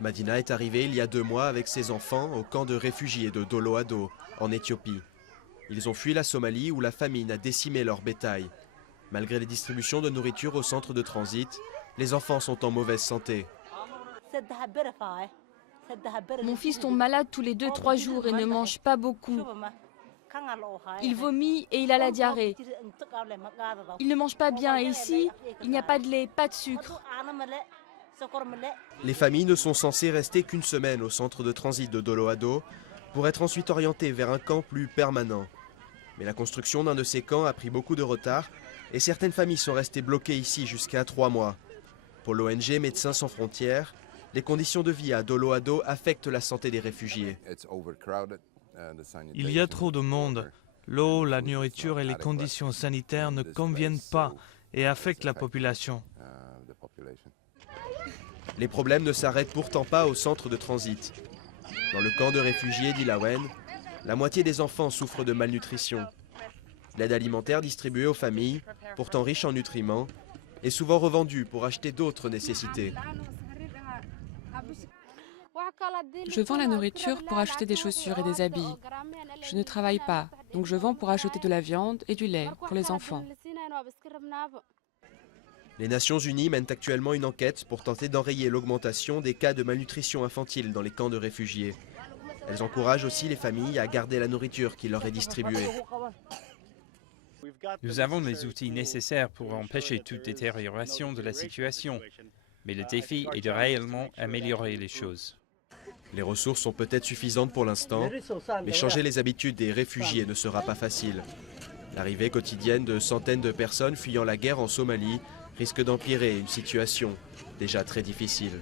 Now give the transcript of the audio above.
Madina est arrivée il y a 2 mois avec ses enfants au camp de réfugiés de Dolo-Ado, en Éthiopie. Ils ont fui la Somalie où la famine a décimé leur bétail. Malgré les distributions de nourriture au centre de transit, les enfants sont en mauvaise santé. Mon fils tombe malade tous les 2-3 jours et ne mange pas beaucoup. Il vomit et il a la diarrhée. Il ne mange pas bien et ici, il n'y a pas de lait, pas de sucre. Les familles ne sont censées rester qu'une semaine au centre de transit de Dolo-Ado pour être ensuite orientées vers un camp plus permanent. Mais la construction d'un de ces camps a pris beaucoup de retard et certaines familles sont restées bloquées ici jusqu'à 3 mois. Pour l'ONG Médecins sans frontières, les conditions de vie à Dolo-Ado affectent la santé des réfugiés. Il y a trop de monde. L'eau, la nourriture et les conditions sanitaires ne conviennent pas et affectent la population. Les problèmes ne s'arrêtent pourtant pas au centre de transit. Dans le camp de réfugiés d'Ilawen, la moitié des enfants souffrent de malnutrition. L'aide alimentaire distribuée aux familles, pourtant riche en nutriments, est souvent revendue pour acheter d'autres nécessités. Je vends la nourriture pour acheter des chaussures et des habits. Je ne travaille pas, donc je vends pour acheter de la viande et du lait pour les enfants. Les Nations Unies mènent actuellement une enquête pour tenter d'enrayer l'augmentation des cas de malnutrition infantile dans les camps de réfugiés. Elles encouragent aussi les familles à garder la nourriture qui leur est distribuée. Nous avons les outils nécessaires pour empêcher toute détérioration de la situation, mais le défi est de réellement améliorer les choses. Les ressources sont peut-être suffisantes pour l'instant, mais changer les habitudes des réfugiés ne sera pas facile. L'arrivée quotidienne de centaines de personnes fuyant la guerre en Somalie risque d'empirer une situation déjà très difficile.